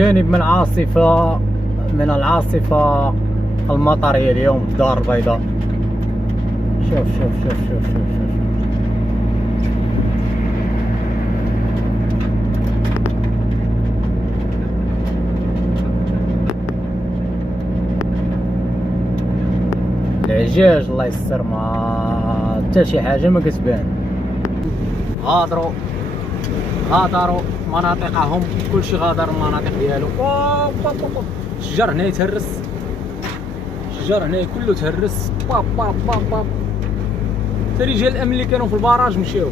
جانب من العاصفة المطرية اليوم في الدار البيضاء. شوف شوف شوف شوف شوف شوف العجاج الله يستر، ما حتى شي حاجة ما كتبان. غادروا مناطقهم، كلشي غادر المناطق ديالو. الشجر هنا يتهرس، الشجر هنا كله تهرس. باب باب باب باب حتى رجال الامن اللي كانوا في البراج مشاو،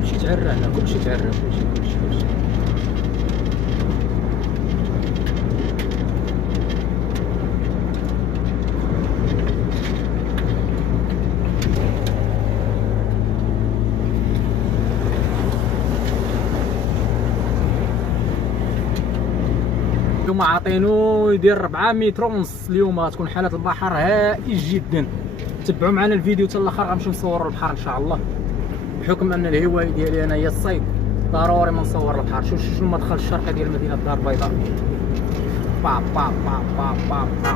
كلشي تهرى هنا، كلشي تهرى، كلشي. اليوم عاطينو يدير 4 متر ونص. اليوم غتكون حالة البحر هائج جدا. تبعوا معنا الفيديو حتى الاخر، غنمشيو نصوروا البحر ان شاء الله. بحكم ان الهوايه ديالي انا هي الصيد، ضروري ما نصور البحر. شوف المدخل الشرقي ديال مدينة الدار البيضاء. با با با با با با.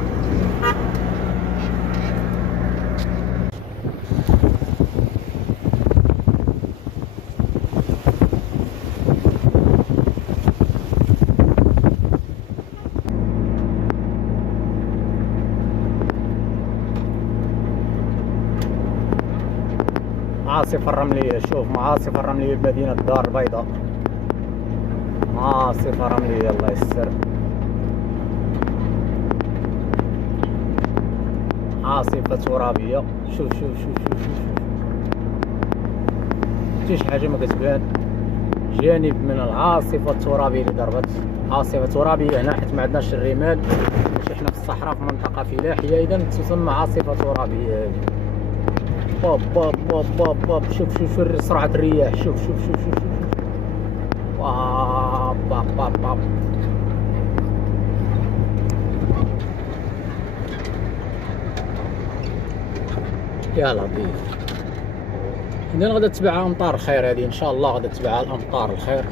عاصفة الرملية، شوف عاصفة الرملية بمدينة الدار البيضاء. عاصفة رملية الله يستر، عاصفة ترابية. شوف شوف شوف شوف شوف حتى شي حاجة ما كتبان. جانب من العاصفة الترابية اللي ضربت. عاصفة ترابية هنا حيت ما عندناش الرمال، ماشي حنا في الصحراء في منطقة فلاحية، إذا تسمى عاصفة ترابية هذه. باب باب باب باب باب. شوف سرعة الرياح. شوف باب باب باب باب. يا لطيف. إذن غادا تتبعها أمطار الخير هذه إن شاء الله، غادا تتبعها الأمطار الخير.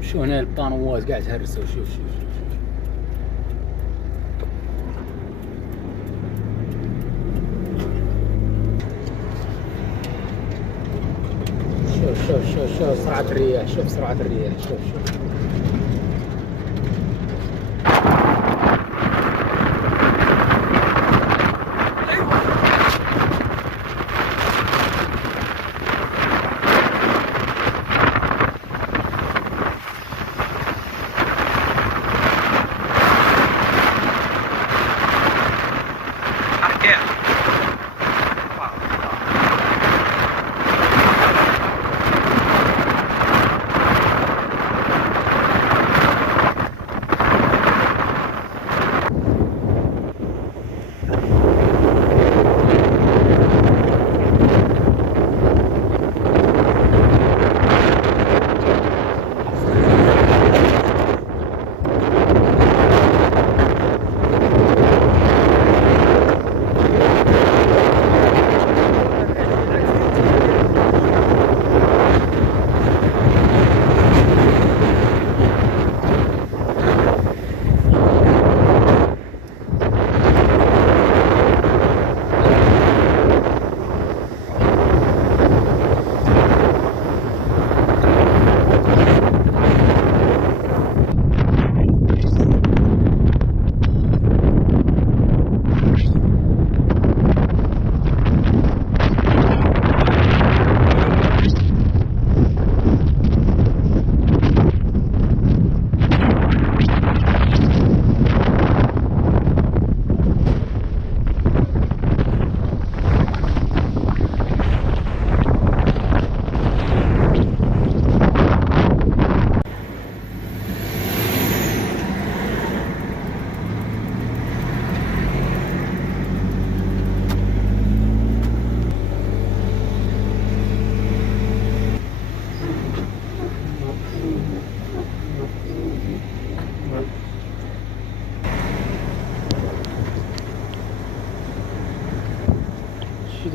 شو هنا البانوات قاعد تهرسوا. شوف سرعة الرياح. شوف سرعة الرياح. شوف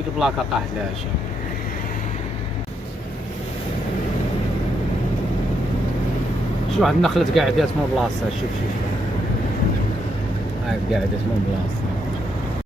البلاكه طاحت لها شي. شي واحد النخلة قاعدات من بلاصتها. شوف هاك قاعدات من بلاصتها.